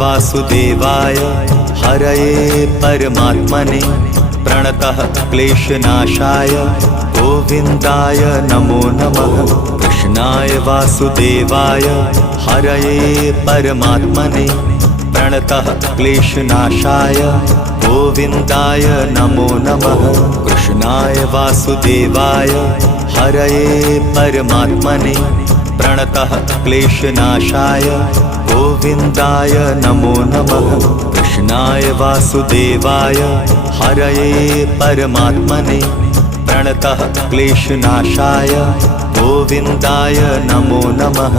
वासुदेवाय हरये परमात्मने प्रणतः क्लेशनाशाय गोविन्दाय नमो नमः। कृष्णाय वासुदेवाय हरये परमात्मने प्रणतः क्लेशनाशाय गोविन्दाय नमो नमः। कृष्णाय वासुदेवाय हरये परमात्मने प्रणतः क्लेशनाशाय गोविन्दाय नमो नमः। कृष्णाय वासुदेवाय हरये परमात्मने प्रणतः क्लेशनाशाय गोविन्दाय नमो नमः।